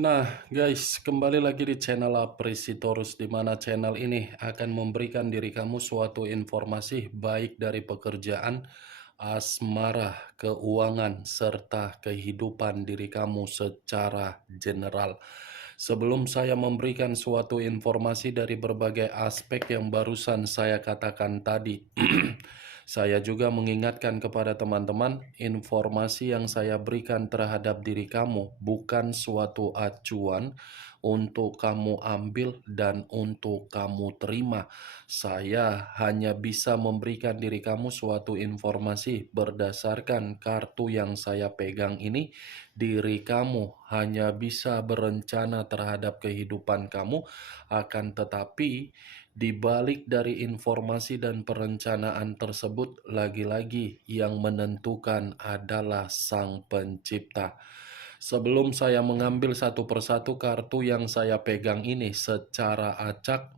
Nah, guys, kembali lagi di channel Apresitorus, di mana channel ini akan memberikan diri kamu suatu informasi baik dari pekerjaan, asmara, keuangan, serta kehidupan diri kamu secara general. Sebelum saya memberikan suatu informasi dari berbagai aspek yang barusan saya katakan tadi, saya juga mengingatkan kepada teman-teman, informasi yang saya berikan terhadap diri kamu bukan suatu acuan untuk kamu ambil dan untuk kamu terima. Saya hanya bisa memberikan diri kamu suatu informasi berdasarkan kartu yang saya pegang ini. Diri kamu hanya bisa berencana terhadap kehidupan kamu, akan tetapi di balik dari informasi dan perencanaan tersebut, lagi-lagi yang menentukan adalah Sang Pencipta. Sebelum saya mengambil satu persatu kartu yang saya pegang ini secara acak,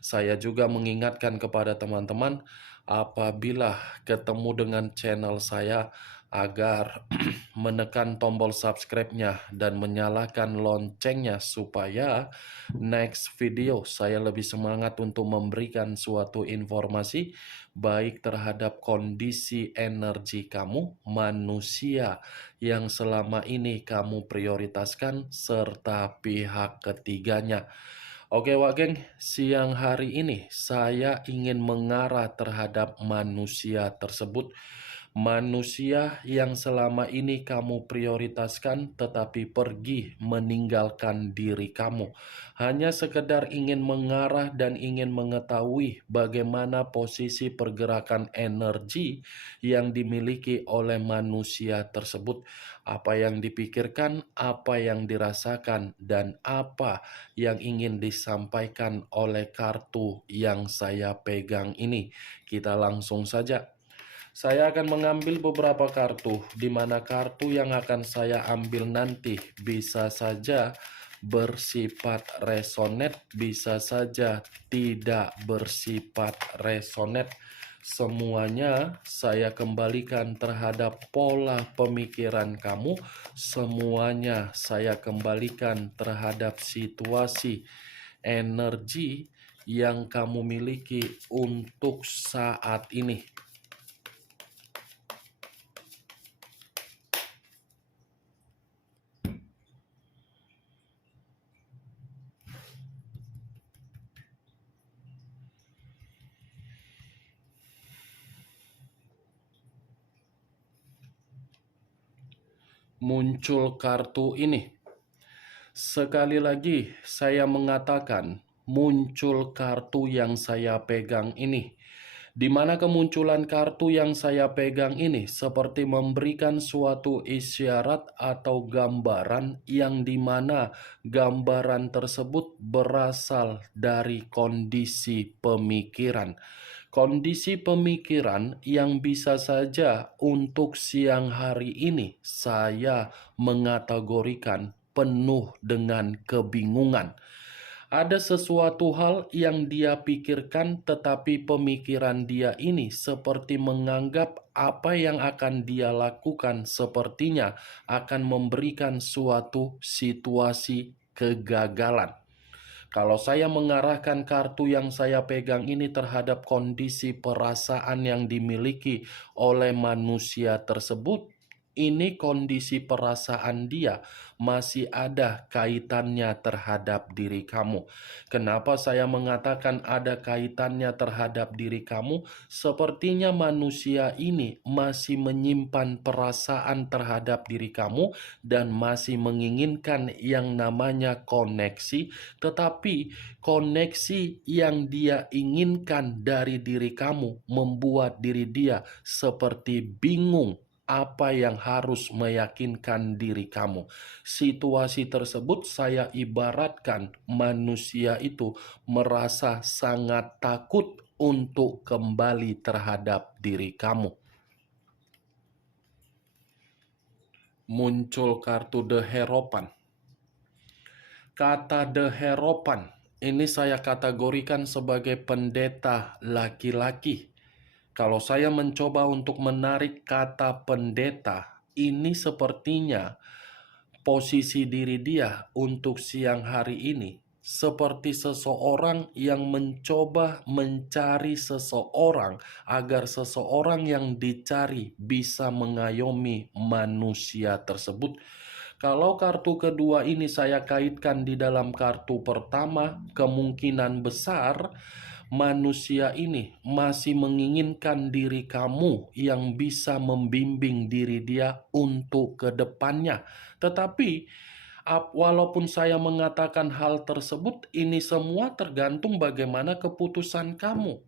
saya juga mengingatkan kepada teman-teman, apabila ketemu dengan channel saya, agar menekan tombol subscribe-nya dan menyalakan loncengnya supaya next video saya lebih semangat untuk memberikan suatu informasi baik terhadap kondisi energi kamu, manusia yang selama ini kamu prioritaskan, serta pihak ketiganya. Oke Wak Geng, siang hari ini saya ingin mengarah terhadap manusia tersebut. Manusia yang selama ini kamu prioritaskan tetapi pergi meninggalkan diri kamu. Hanya sekedar ingin mengarah dan ingin mengetahui bagaimana posisi pergerakan energi yang dimiliki oleh manusia tersebut. Apa yang dipikirkan, apa yang dirasakan, dan apa yang ingin disampaikan oleh kartu yang saya pegang ini. Kita langsung saja. Saya akan mengambil beberapa kartu, di mana kartu yang akan saya ambil nanti bisa saja bersifat resonet, bisa saja tidak bersifat resonet. Semuanya saya kembalikan terhadap pola pemikiran kamu, semuanya saya kembalikan terhadap situasi energi yang kamu miliki untuk saat ini. Muncul kartu ini. Sekali lagi saya mengatakan, muncul kartu yang saya pegang ini. Di mana kemunculan kartu yang saya pegang ini seperti memberikan suatu isyarat atau gambaran yang dimana gambaran tersebut berasal dari kondisi pemikiran. Kondisi pemikiran yang bisa saja untuk siang hari ini saya mengategorikan penuh dengan kebingungan. Ada sesuatu hal yang dia pikirkan, tetapi pemikiran dia ini seperti menganggap apa yang akan dia lakukan sepertinya akan memberikan suatu situasi kegagalan. Kalau saya mengarahkan kartu yang saya pegang ini terhadap kondisi perasaan yang dimiliki oleh manusia tersebut, ini kondisi perasaan dia masih ada kaitannya terhadap diri kamu. Kenapa saya mengatakan ada kaitannya terhadap diri kamu? Sepertinya manusia ini masih menyimpan perasaan terhadap diri kamu dan masih menginginkan yang namanya koneksi, tetapi koneksi yang dia inginkan dari diri kamu membuat diri dia seperti bingung apa yang harus meyakinkan diri kamu. Situasi tersebut saya ibaratkan manusia itu merasa sangat takut untuk kembali terhadap diri kamu. Muncul kartu The Hierophant. Kata The Hierophant ini saya kategorikan sebagai pendeta laki-laki. Kalau saya mencoba untuk menarik kata pendeta, ini sepertinya posisi diri dia untuk siang hari ini seperti seseorang yang mencoba mencari seseorang agar seseorang yang dicari bisa mengayomi manusia tersebut. Kalau kartu kedua ini saya kaitkan di dalam kartu pertama, kemungkinan besar manusia ini masih menginginkan diri kamu yang bisa membimbing diri dia untuk ke depannya. Tetapi walaupun saya mengatakan hal tersebut, ini semua tergantung bagaimana keputusan kamu.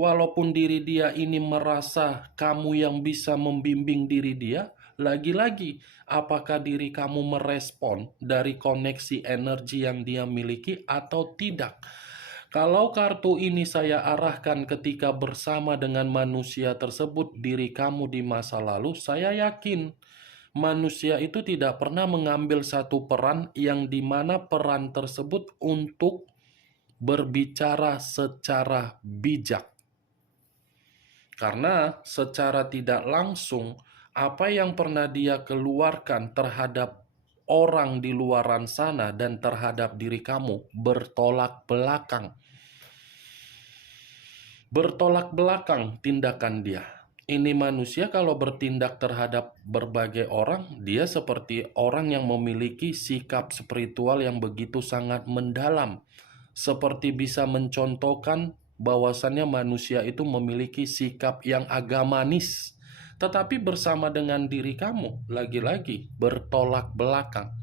Walaupun diri dia ini merasa kamu yang bisa membimbing diri dia, lagi-lagi apakah diri kamu merespon dari koneksi energi yang dia miliki atau tidak. Kalau kartu ini saya arahkan ketika bersama dengan manusia tersebut, diri kamu di masa lalu, saya yakin manusia itu tidak pernah mengambil satu peran yang dimana peran tersebut untuk berbicara secara bijak. Karena secara tidak langsung, apa yang pernah dia keluarkan terhadap orang di luaran sana dan terhadap diri kamu bertolak belakang. Bertolak belakang tindakan dia. Ini manusia kalau bertindak terhadap berbagai orang, dia seperti orang yang memiliki sikap spiritual yang begitu sangat mendalam. Seperti bisa mencontohkan bahwasannya manusia itu memiliki sikap yang agamanis. Tetapi bersama dengan diri kamu, lagi-lagi bertolak belakang.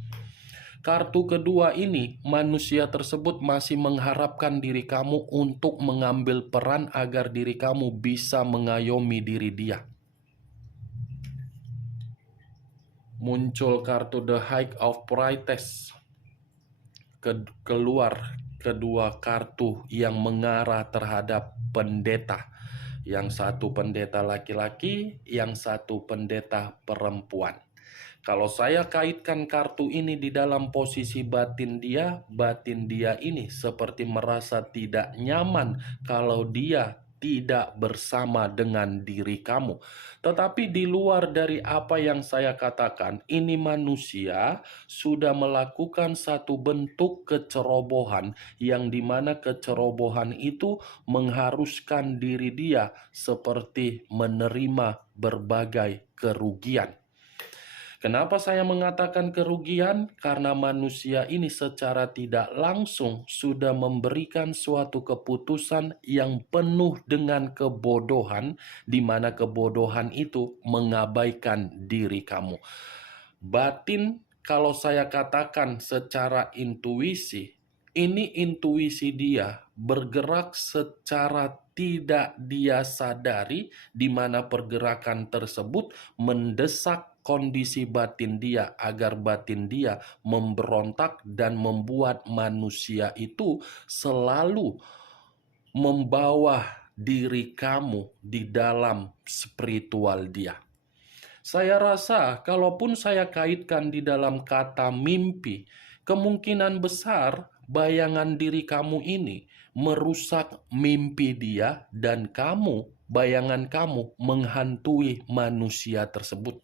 Kartu kedua ini, manusia tersebut masih mengharapkan diri kamu untuk mengambil peran agar diri kamu bisa mengayomi diri dia. Muncul kartu The High of Priestess. Keluar kedua kartu yang mengarah terhadap pendeta. Yang satu pendeta laki-laki, yang satu pendeta perempuan. Kalau saya kaitkan kartu ini di dalam posisi batin dia ini seperti merasa tidak nyaman kalau dia tidak bersama dengan diri kamu. Tetapi di luar dari apa yang saya katakan, ini manusia sudah melakukan satu bentuk kecerobohan yang dimana kecerobohan itu mengharuskan diri dia seperti menerima berbagai kerugian. Kenapa saya mengatakan kerugian? Karena manusia ini secara tidak langsung sudah memberikan suatu keputusan yang penuh dengan kebodohan, di mana kebodohan itu mengabaikan diri kamu. Batin, kalau saya katakan secara intuisi, ini intuisi dia bergerak secara tidak dia sadari, di mana pergerakan tersebut mendesak kondisi batin dia agar batin dia memberontak dan membuat manusia itu selalu membawa diri kamu di dalam spiritual dia. Saya rasa kalaupun saya kaitkan di dalam kata mimpi, kemungkinan besar bayangan diri kamu ini merusak mimpi dia dan bayangan kamu menghantui manusia tersebut.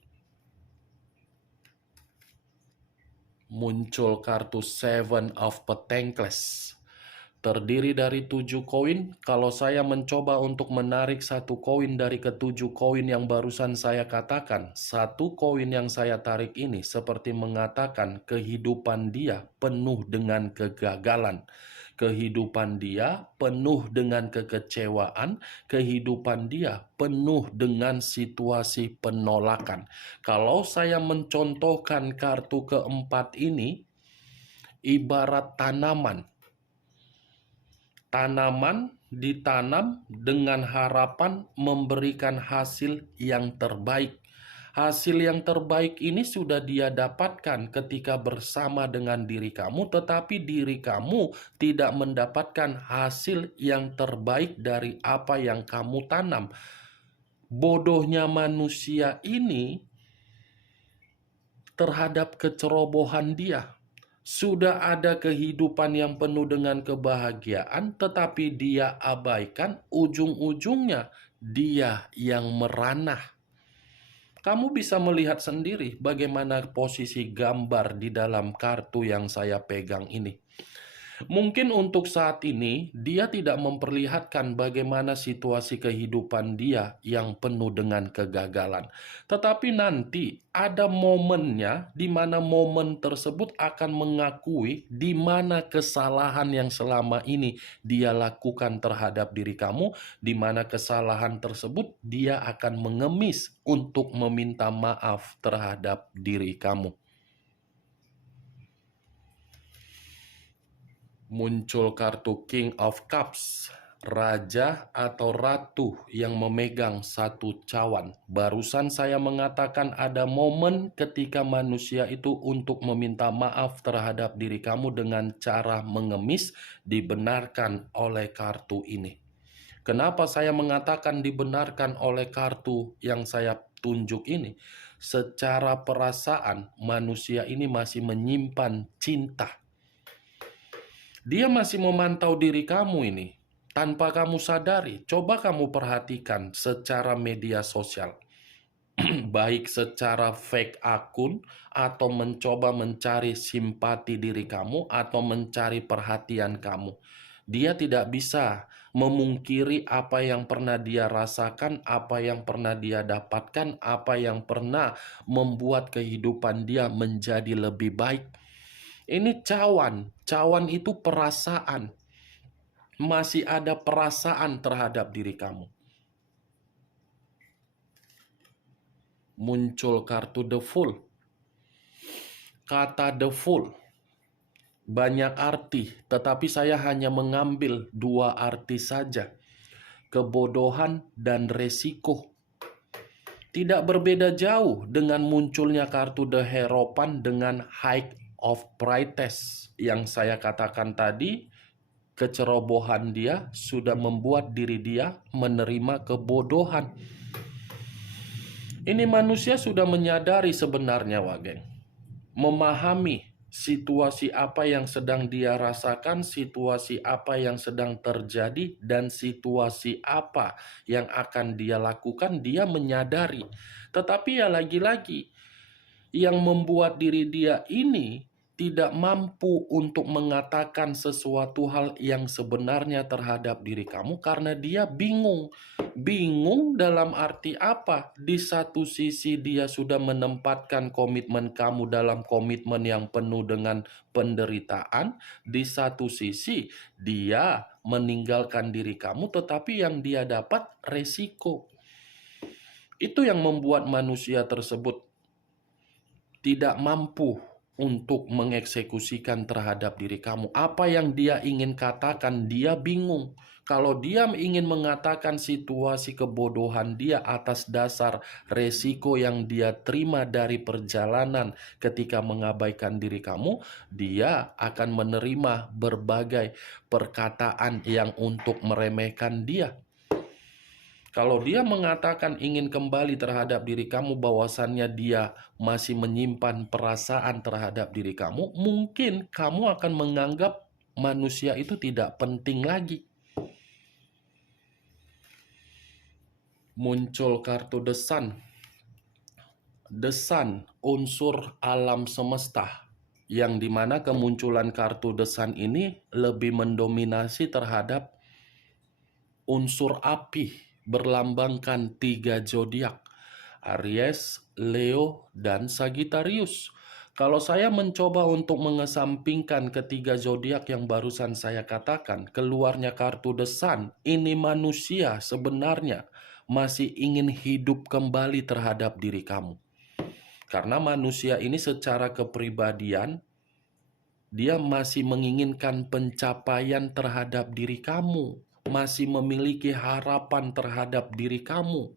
Muncul kartu Seven of Pentacles. Terdiri dari 7 koin. Kalau saya mencoba untuk menarik satu koin dari ke-7 koin yang barusan saya katakan, satu koin yang saya tarik ini seperti mengatakan kehidupan dia penuh dengan kegagalan. Kehidupan dia penuh dengan kekecewaan, kehidupan dia penuh dengan situasi penolakan. Kalau saya mencontohkan kartu keempat ini, ibarat tanaman. Tanaman ditanam dengan harapan memberikan hasil yang terbaik. Hasil yang terbaik ini sudah dia dapatkan ketika bersama dengan diri kamu, tetapi diri kamu tidak mendapatkan hasil yang terbaik dari apa yang kamu tanam. Bodohnya manusia ini terhadap kecerobohan dia. Sudah ada kehidupan yang penuh dengan kebahagiaan, tetapi dia abaikan, ujung-ujungnya dia yang meranah. Kamu bisa melihat sendiri bagaimana posisi gambar di dalam kartu yang saya pegang ini. Mungkin untuk saat ini, dia tidak memperlihatkan bagaimana situasi kehidupan dia yang penuh dengan kegagalan. Tetapi nanti ada momennya di mana momen tersebut akan mengakui di mana kesalahan yang selama ini dia lakukan terhadap diri kamu, di mana kesalahan tersebut dia akan mengemis untuk meminta maaf terhadap diri kamu. Muncul kartu King of Cups, raja atau ratu yang memegang satu cawan. Barusan saya mengatakan ada momen ketika manusia itu untuk meminta maaf terhadap diri kamu dengan cara mengemis, dibenarkan oleh kartu ini. Kenapa saya mengatakan dibenarkan oleh kartu yang saya tunjuk ini? Secara perasaan, manusia ini masih menyimpan cinta. Dia masih memantau diri kamu ini. Tanpa kamu sadari, coba kamu perhatikan secara media sosial. Baik secara fake akun, atau mencoba mencari simpati diri kamu, atau mencari perhatian kamu. Dia tidak bisa memungkiri apa yang pernah dia rasakan, apa yang pernah dia dapatkan, apa yang pernah membuat kehidupan dia menjadi lebih baik. Ini cawan. Cawan itu perasaan. Masih ada perasaan terhadap diri kamu. Muncul kartu The Fool. Kata The Fool banyak arti, tetapi saya hanya mengambil 2 arti saja. Kebodohan dan resiko. Tidak berbeda jauh dengan munculnya kartu The Hierophant dengan High of Priestess yang saya katakan tadi. Kecerobohan dia sudah membuat diri dia menerima kebodohan. Ini manusia sudah menyadari sebenarnya, Wageng. Memahami situasi apa yang sedang dia rasakan, situasi apa yang sedang terjadi, dan situasi apa yang akan dia lakukan, dia menyadari. Tetapi ya lagi-lagi, yang membuat diri dia ini tidak mampu untuk mengatakan sesuatu hal yang sebenarnya terhadap diri kamu karena dia bingung. Bingung dalam arti apa? Di satu sisi dia sudah menempatkan komitmen kamu dalam komitmen yang penuh dengan penderitaan. Di satu sisi dia meninggalkan diri kamu, tetapi yang dia dapat resiko. Itu yang membuat manusia tersebut tidak mampu untuk mengeksekusikan terhadap diri kamu. Apa yang dia ingin katakan, dia bingung. Kalau dia ingin mengatakan situasi kebodohan dia atas dasar resiko yang dia terima dari perjalanan ketika mengabaikan diri kamu, dia akan menerima berbagai perkataan yang untuk meremehkan dia. Kalau dia mengatakan ingin kembali terhadap diri kamu, bahwasannya dia masih menyimpan perasaan terhadap diri kamu, mungkin kamu akan menganggap manusia itu tidak penting lagi. Muncul kartu The Sun. The Sun, unsur alam semesta, yang dimana kemunculan kartu The Sun ini lebih mendominasi terhadap unsur api, berlambangkan 3 zodiak, Aries, Leo, dan Sagittarius. Kalau saya mencoba untuk mengesampingkan ketiga zodiak yang barusan saya katakan, keluarnya kartu The Sun, ini manusia sebenarnya masih ingin hidup kembali terhadap diri kamu. Karena manusia ini secara kepribadian, dia masih menginginkan pencapaian terhadap diri kamu, masih memiliki harapan terhadap diri kamu.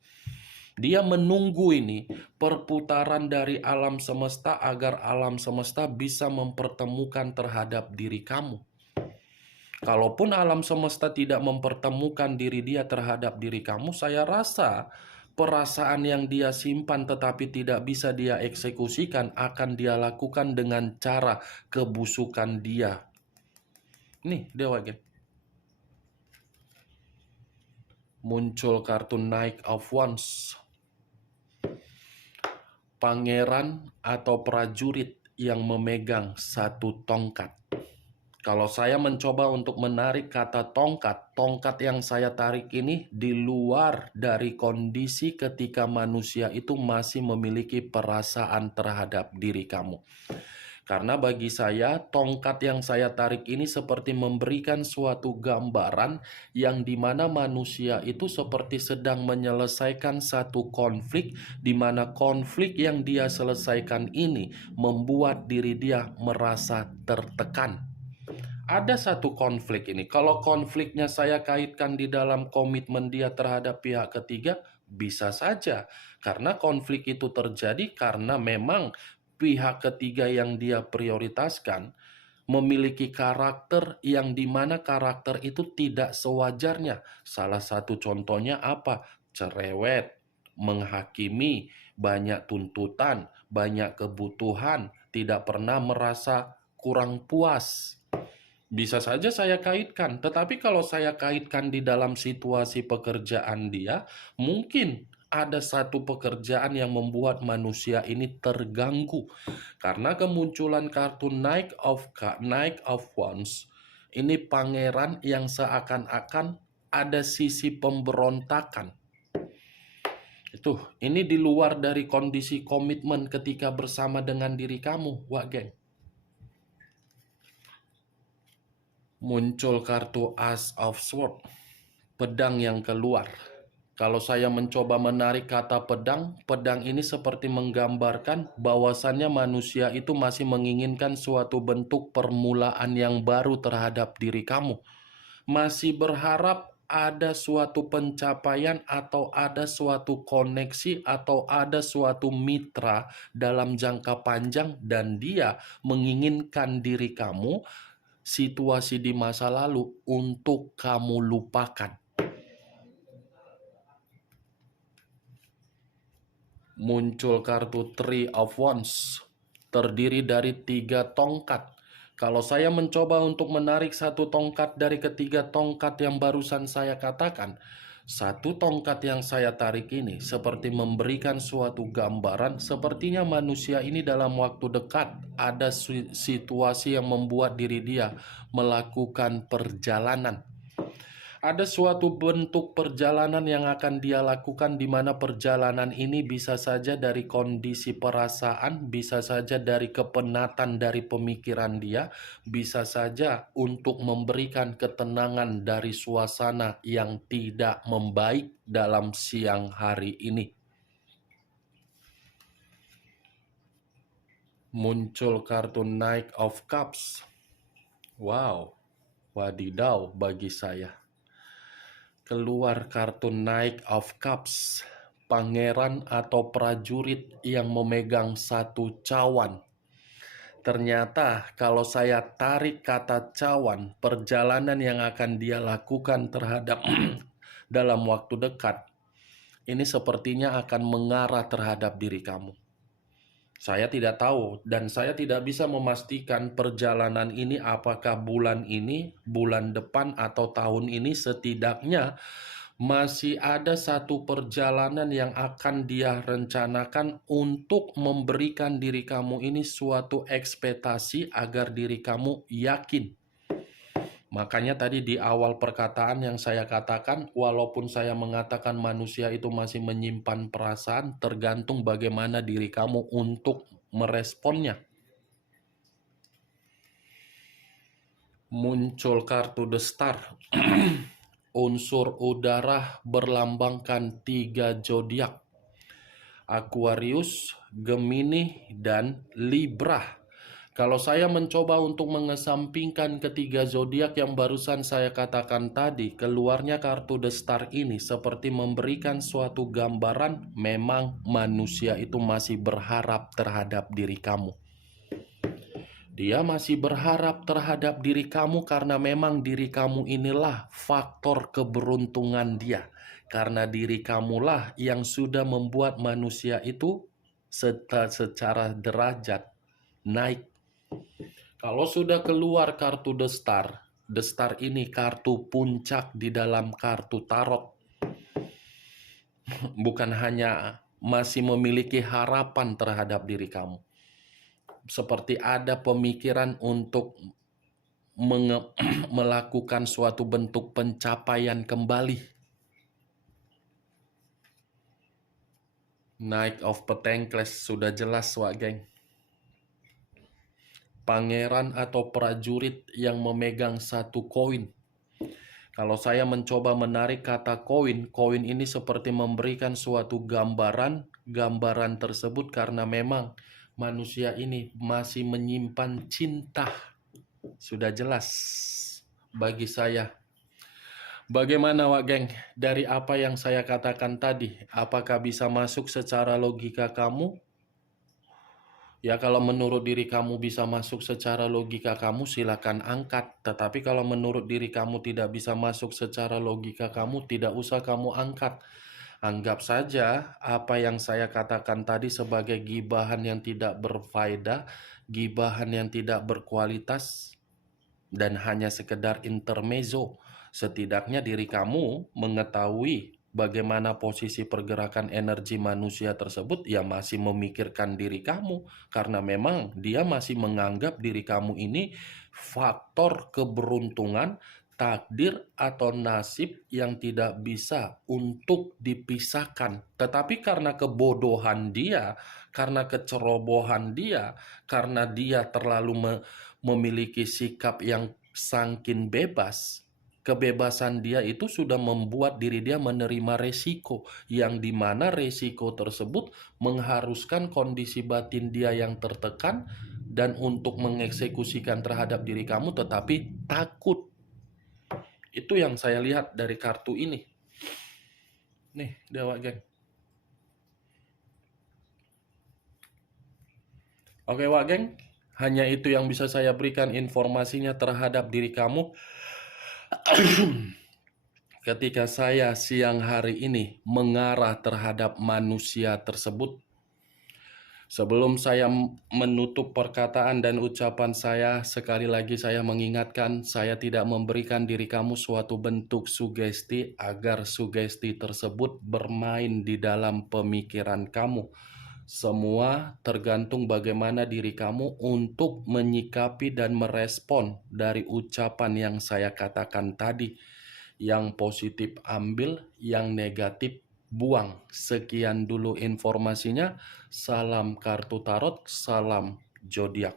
Dia menunggu ini perputaran dari alam semesta agar alam semesta bisa mempertemukan terhadap diri kamu. Kalaupun alam semesta tidak mempertemukan diri dia terhadap diri kamu, saya rasa perasaan yang dia simpan tetapi tidak bisa dia eksekusikan akan dia lakukan dengan cara kebusukan dia. Nih, Dewa Gen. Muncul kartu Knight of Wands. pangeran atau prajurit yang memegang satu tongkat. Kalau saya mencoba untuk menarik kata tongkat, tongkat yang saya tarik ini di luar dari kondisi ketika manusia itu masih memiliki perasaan terhadap diri kamu. Karena bagi saya, tongkat yang saya tarik ini seperti memberikan suatu gambaran yang dimana manusia itu seperti sedang menyelesaikan satu konflik, di mana konflik yang dia selesaikan ini membuat diri dia merasa tertekan. Ada satu konflik ini. Kalau konfliknya saya kaitkan di dalam komitmen dia terhadap pihak ketiga, bisa saja. Karena konflik itu terjadi karena memang pihak ketiga yang dia prioritaskan memiliki karakter yang dimana karakter itu tidak sewajarnya. Salah satu contohnya apa? Cerewet, menghakimi, banyak tuntutan, banyak kebutuhan, tidak pernah merasa kurang puas. Bisa saja saya kaitkan, tetapi kalau saya kaitkan di dalam situasi pekerjaan dia, mungkin ada satu pekerjaan yang membuat manusia ini terganggu. Karena kemunculan kartu Knight of Wands, ini pangeran yang seakan-akan ada sisi pemberontakan. Ini di luar dari kondisi komitmen ketika bersama dengan diri kamu, Wak Geng. Muncul kartu Ace of Swords, pedang yang keluar. Kalau saya mencoba menarik kata pedang, pedang ini seperti menggambarkan bahwasannya manusia itu masih menginginkan suatu bentuk permulaan yang baru terhadap diri kamu. Masih berharap ada suatu pencapaian atau ada suatu koneksi atau ada suatu mitra dalam jangka panjang, dan dia menginginkan diri kamu, situasi di masa lalu untuk kamu lupakan. Muncul kartu Three of Wands, terdiri dari 3 tongkat. Kalau saya mencoba untuk menarik satu tongkat dari ketiga tongkat yang barusan saya katakan, satu tongkat yang saya tarik ini seperti memberikan suatu gambaran sepertinya manusia ini dalam waktu dekat ada situasi yang membuat diri dia melakukan perjalanan. Ada suatu bentuk perjalanan yang akan dia lakukan, di mana perjalanan ini bisa saja dari kondisi perasaan, bisa saja dari kepenatan dari pemikiran dia, bisa saja untuk memberikan ketenangan dari suasana yang tidak membaik dalam siang hari ini. Muncul kartu Knight of Cups. Wow, wadidaw bagi saya. Keluar kartu Knight of Cups, pangeran atau prajurit yang memegang satu cawan. Ternyata kalau saya tarik kata cawan, perjalanan yang akan dia lakukan terhadap dalam waktu dekat, ini sepertinya akan mengarah terhadap diri kamu. Saya tidak tahu dan saya tidak bisa memastikan perjalanan ini apakah bulan ini, bulan depan, atau tahun ini. Setidaknya masih ada satu perjalanan yang akan dia rencanakan untuk memberikan diri kamu ini suatu ekspektasi agar diri kamu yakin. Makanya tadi di awal perkataan yang saya katakan, walaupun saya mengatakan manusia itu masih menyimpan perasaan, tergantung bagaimana diri kamu untuk meresponnya. Muncul kartu The Star. Unsur udara berlambangkan 3 zodiak: Aquarius, Gemini, dan Libra. Kalau saya mencoba untuk mengesampingkan ketiga zodiak yang barusan saya katakan tadi, keluarnya kartu The Star ini seperti memberikan suatu gambaran memang manusia itu masih berharap terhadap diri kamu. Dia masih berharap terhadap diri kamu karena memang diri kamu inilah faktor keberuntungan dia. Karena diri kamulah yang sudah membuat manusia itu secara derajat naik. Kalau sudah keluar kartu The Star ini kartu puncak di dalam kartu tarot. Bukan hanya masih memiliki harapan terhadap diri kamu. Seperti ada pemikiran untuk melakukan suatu bentuk pencapaian kembali. Knight of Pentacles sudah jelas, Wak geng. Pangeran atau prajurit yang memegang satu koin. Kalau saya mencoba menarik kata koin, koin ini seperti memberikan suatu gambaran. Gambaran tersebut karena memang manusia ini masih menyimpan cinta. Sudah jelas bagi saya. Bagaimana, Wak geng? Dari apa yang saya katakan tadi, apakah bisa masuk secara logika kamu? Ya, kalau menurut diri kamu bisa masuk secara logika kamu, silakan angkat. Tetapi kalau menurut diri kamu tidak bisa masuk secara logika kamu, tidak usah kamu angkat. Anggap saja apa yang saya katakan tadi sebagai gibahan yang tidak berfaedah, gibahan yang tidak berkualitas, dan hanya sekedar intermezzo. Setidaknya diri kamu mengetahui bagaimana posisi pergerakan energi manusia tersebut, ya masih memikirkan diri kamu. Karena memang dia masih menganggap diri kamu ini faktor keberuntungan, takdir atau nasib yang tidak bisa untuk dipisahkan. Tetapi karena kebodohan dia, karena kecerobohan dia, karena dia terlalu memiliki sikap yang sangkin bebas, kebebasan dia itu sudah membuat diri dia menerima resiko, yang dimana resiko tersebut mengharuskan kondisi batin dia yang tertekan dan untuk mengeksekusikan terhadap diri kamu tetapi takut. Itu yang saya lihat dari kartu ini. Nih, Dewa geng. Oke, Wak geng, hanya itu yang bisa saya berikan informasinya terhadap diri kamu. Ketika saya siang hari ini mengarah terhadap manusia tersebut, sebelum saya menutup perkataan dan ucapan saya, sekali lagi saya mengingatkan, saya tidak memberikan diri kamu suatu bentuk sugesti agar sugesti tersebut bermain di dalam pemikiran kamu. Semua tergantung bagaimana diri kamu untuk menyikapi dan merespon dari ucapan yang saya katakan tadi. Yang positif ambil, yang negatif buang. Sekian dulu informasinya. Salam kartu tarot, salam zodiak.